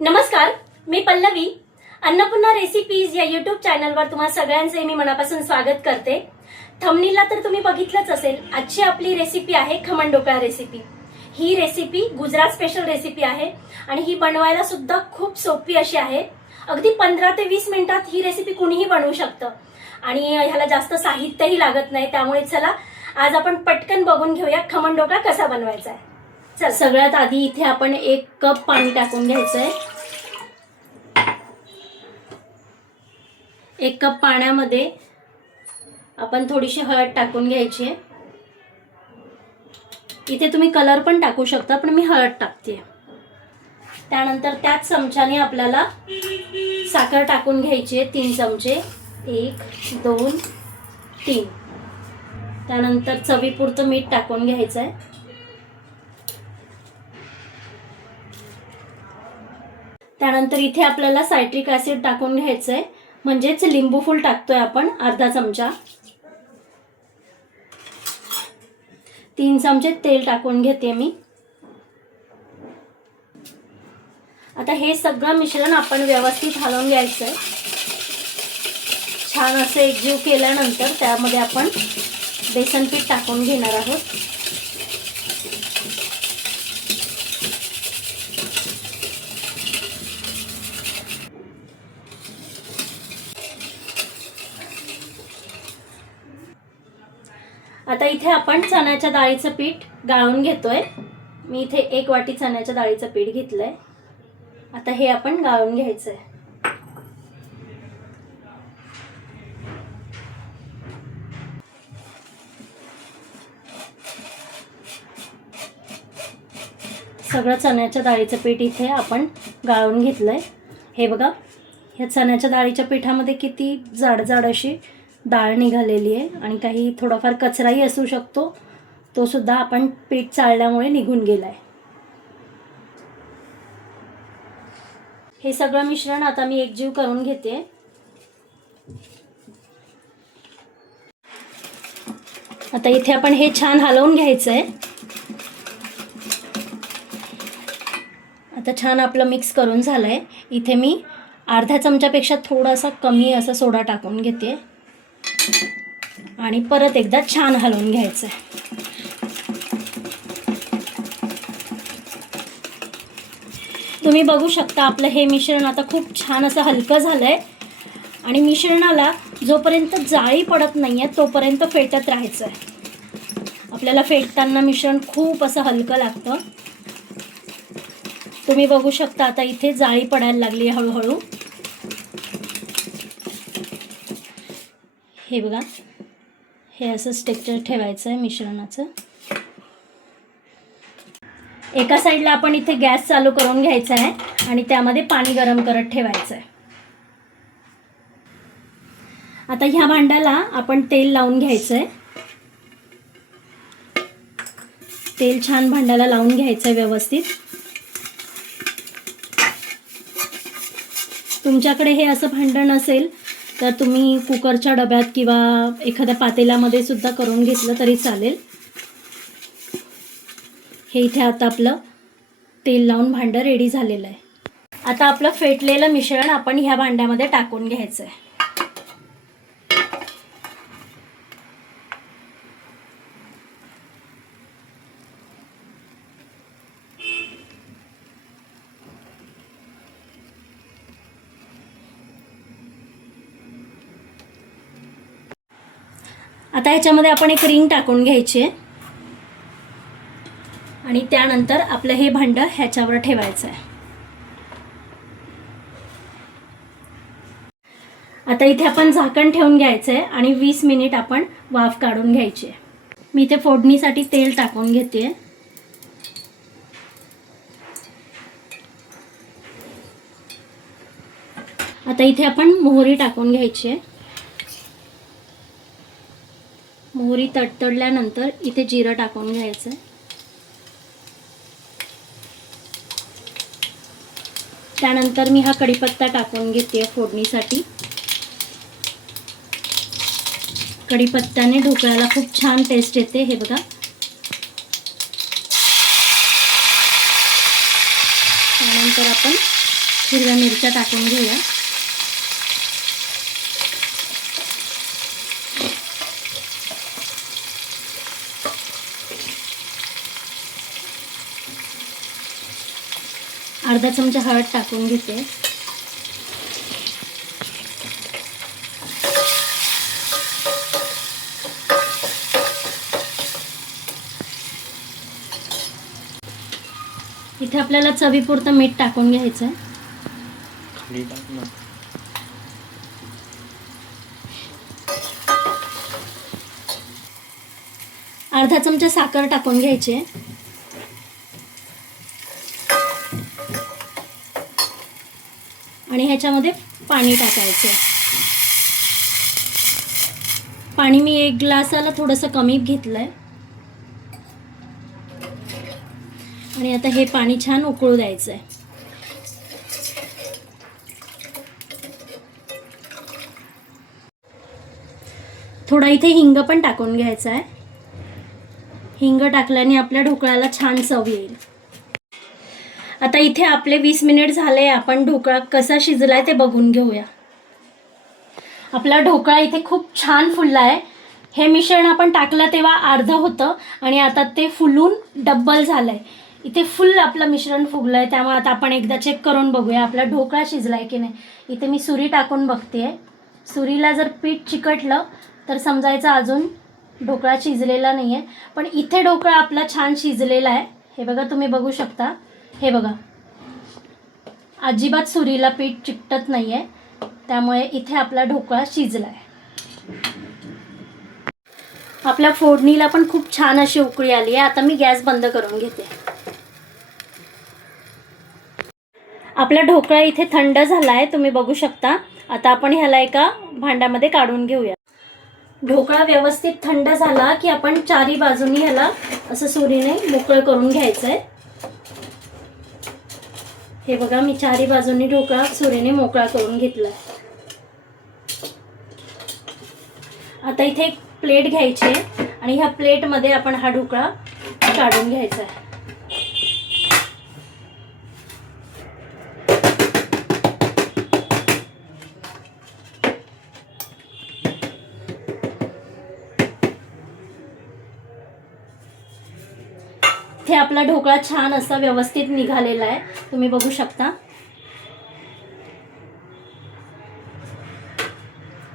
नमस्कार, मी पल्लवी. अन्नपूर्णा रेसिपीज या यूट्यूब चॅनलवर तुम्हा सगळ्यांचे मी मनापासून स्वागत करते. थंबनेलला तर तुम्ही बघितलंच असेल. आजची आपली रेसिपी आहे खमण ढोकळा रेसिपी. ही रेसिपी गुजरात स्पेशल रेसिपी आहे आणि ही बनवायला सुद्धा खूप सोपी अशी आहे. अगदी 15 ते 20 मिनिटात ही रेसिपी कुणीही बनवू शकतं आणि ह्याला जास्त साहित्यही लागत नाही. त्यामुळे चला आज आपण पटकन बघून घेऊया खमण ढोकळा कसा बनवायचा आहे. चल, सगळ्यात आधी इथे आपण 1 कप पाणी टाकून घ्यायचंय. 1 कप पाण्यामध्ये आपण थोडीशी हळद टाकून घ्यायची आहे. इथे तुम्ही कलर पण टाकू शकता, पण मी हळद टाकते. त्यानंतर त्याच चमच्याने आपल्याला साखर टाकून घ्यायची आहे. 3 चमचे, 1 2 3. त्यानंतर चवीपुरतं मीठ टाकून घ्यायचं आहे. त्यानंतर इथे आपल्याला सायट्रिक ऍसिड टाकून घ्यायचंय, म्हणजेच लिंबू फूल टाकतोय आपण अर्धा चमचा. 3 चमचे तेल टाकून घेते मी. आता हे सगळं मिश्रण आपण व्यवस्थित हलवून घ्यायचंय. छान असं एकजीव केल्यानंतर त्यामध्ये आपण बेसन पीठ टाकून घेणार आहोत. आता इथे आपण चण्याच्या डाळीचं पीठ गाळून घेतोय. मी इथे 1 वाटी चण्याच्या डाळीचं पीठ घेतलंय. आता हे आपण गाळून घ्यायचंय. सगळं चण्याच्या डाळीचं पीठ इथे आपण गाळून घेतलंय. हे बघा, ह्या चण्याच्या डाळीच्या पिठामध्ये किती जाड जाड अशी डाळ निघालेली आहे आणि काही थोडाफार कचराही असू शकतो. तो सुद्धा आपण पीठ चाळल्यामुळे निघून गेलाय. हे सगळं मिश्रण आता मी एकजीव करून घेते. आता इथे आपण हे छान हलवून घ्यायचंय. आता छान आपलं मिक्स करून झालंय. इथे मी अर्ध्या चमच्यापेक्षा थोडासा कमी असा सोडा टाकून घेते आणि परत एकदा छान हलवून घ्यायचंय. तुम्ही बघू शकता आपलं हे मिश्रण आता खूप छान असं हलकं झालंय आणि मिश्रणाला जोपर्यंत जाळी पडत नाहीये तोपर्यंत फेटत राहायचंय. आपल्याला फेटताना मिश्रण खूप असं हलकं लागतं. तुम्ही बघू शकता आता इथे जाळी पडायला लागली हळूहळू. हे बघा, हे असं स्ट्रक्चर ठेवायचं आहे मिश्रणाचं. एका साईडला आपण इथे गॅस चालू करून घ्यायचा आहे आणि त्यामध्ये पाणी गरम करत ठेवायचं आहे. आता ह्या भांड्याला आपण तेल लावून घ्यायचं आहे. तेल छान भांड्याला लावून घ्यायचं आहे व्यवस्थित. तुमच्याकडे हे असं भांडं नसेल तर तुम्ही कुकरच्या डब्यात किंवा एखाद्या पातेल्यामध्ये सुद्धा करून घेतलं तरी चालेल. हे इथे आता आपलं तेल लावून भांडं रेडी झालेलं आहे. आता आपलं फेटलेलं मिश्रण आपण ह्या भांड्यामध्ये टाकून घ्यायचं आहे. आता ह्याच्यामध्ये आपण एक रिंग टाकून घ्यायची आहे आणि त्यानंतर आपलं हे भांडं ह्याच्यावर ठेवायचं आहे. आता इथे आपण झाकण ठेवून घ्यायचं आहे आणि 20 मिनिट आपण वाफ काढून घ्यायची आहे. मी इथे फोडणीसाठी तेल टाकून घेते. आता इथे आपण मोहरी टाकून घ्यायची आहे. मोहरी तडतडल्यानंतर इथे जिरं टाकून घ्यायचं. त्यानंतर मी हा कढीपत्ता टाकून घेते फोडणीसाठी. कढीपत्त्याने ढोकळ्याला खूप छान टेस्ट येते. हे बघा, त्यानंतर आपण हिरव्या मिरच्या टाकून घेऊया. अर्धा चमचा हळद टाकून घेते. इथे आपल्याला चवीपुरतं मीठ टाकून घ्यायचं आहे. अर्धा चमचा साखर टाकून घ्यायची आहे. आणि ह्याच्यामध्ये पाणी टाकायचं. पाणी मी 1 ग्लासाला थोडंसं कमी घेतलंय. आणि आता हे पाणी छान उकळू द्यायचं आहे. थोडा इथे हिंग पण टाकून घ्यायचा आहे. हिंग टाकल्याने आपल्या ढोकळ्याला छान चव येईल. आता इथे आपले 20 मिनिट झाले. आपण ढोकळा कसा शिजलाय ते बघून घेऊया. आपला ढोकळा इथे खूप छान फुलला आहे. हे मिश्रण आपण टाकलं तेव्हा अर्धं होतं आणि आता ते फुलून डबल झालंय. इथे फुल आपलं मिश्रण फुगलंय. त्यामुळे आता आपण एकदा चेक करून बघूया आपला ढोकळा शिजलाय की नाही. इथे मी सुरी टाकून बघतेय. सुरीला जर पीठ चिकटलं तर समजायचं अजून ढोकळा शिजलेला नाहीये. पण इथे ढोकळा आपला छान शिजलेला आहे. हे बघा, तुम्ही बघू शकता. हे बघा, अजिबात सुरीला पीठ चिकटत नाहीये. त्यामुळे इथे आपला ढोकळा शिजलाय. आपल्या फोडणीला पण खूप छान अशी उकळी आली आहे. आता मी गॅस बंद करून घेते. आपला ढोकळा इथे थंड झालाय, तुम्ही बघू शकता. आता आपण ह्याला एका भांड्यामध्ये काढून घेऊया. ढोकळा व्यवस्थित थंड झाला की आपण चारी बाजूनी ह्याला असं सुरीने मोकळं करून घ्यायचं आहे. हे बघा, मी चारी बाजूनी ढोकळा सुरीने मोकळा करून घेतलाय. आता इथे एक प्लेट घ्यायची आहे आणि ह्या प्लेटमध्ये आपण हा ढोकळा काढून घ्यायचा आहे. इथे आपला ढोकळा छान असा व्यवस्थित निघालेला आहे, तुम्ही बघू शकता.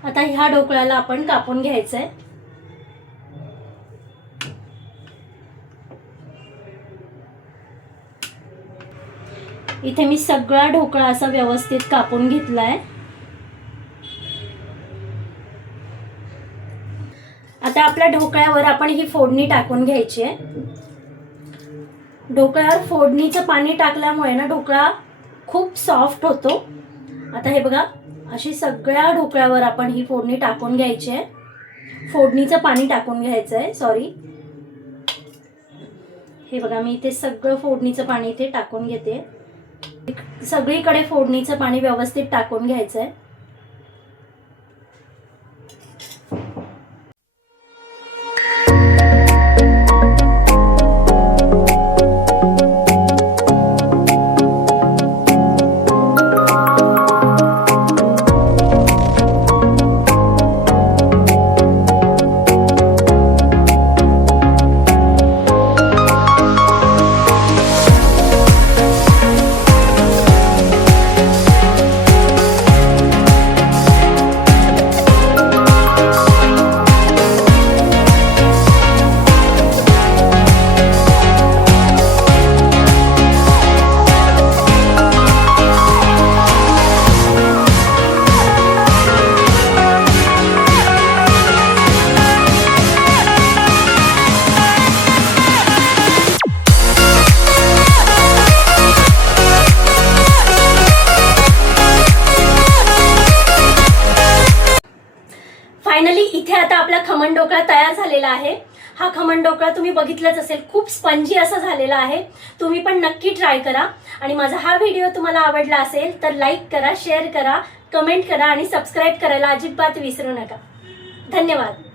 आता ह्या ढोकळ्याला आपण कापून घ्यायचंय. इथे मी सगळा ढोकळा असा व्यवस्थित कापून घेतलाय. आता आपल्या ढोकळ्यावर आपण ही फोडणी टाकून घ्यायची आहे. ढोकळ्यावर फोडणीचं पाणी टाकल्यामुळे ना ढोकळा खूप सॉफ्ट होतो. आता हे बघा, अशी सगळ्या ढोकळ्यावर आपण ही फोडणी टाकून घ्यायची आहे. फोडणीचं पाणी टाकून घ्यायचं आहे, सॉरी. हे बघा, मी इथे सगळं फोडणीचं पाणी इथे टाकून घेते. सगळीकडे फोडणीचं पाणी व्यवस्थित टाकून घ्यायचं आहे. फायनली इथे आता आपला खमण ढोकळा तयार झालेला आहे. हा खमण ढोकळा तुम्ही बघितलंच असेल, खूप स्पंजी असा झालेला आहे. तुम्ही पण नक्की ट्राय करा. आणि माझा हा व्हिडिओ तुम्हाला आवडला असेल तर लाईक करा, शेअर करा, कमेंट करा आणि सबस्क्राईब करायला अजिबात विसरू नका. धन्यवाद.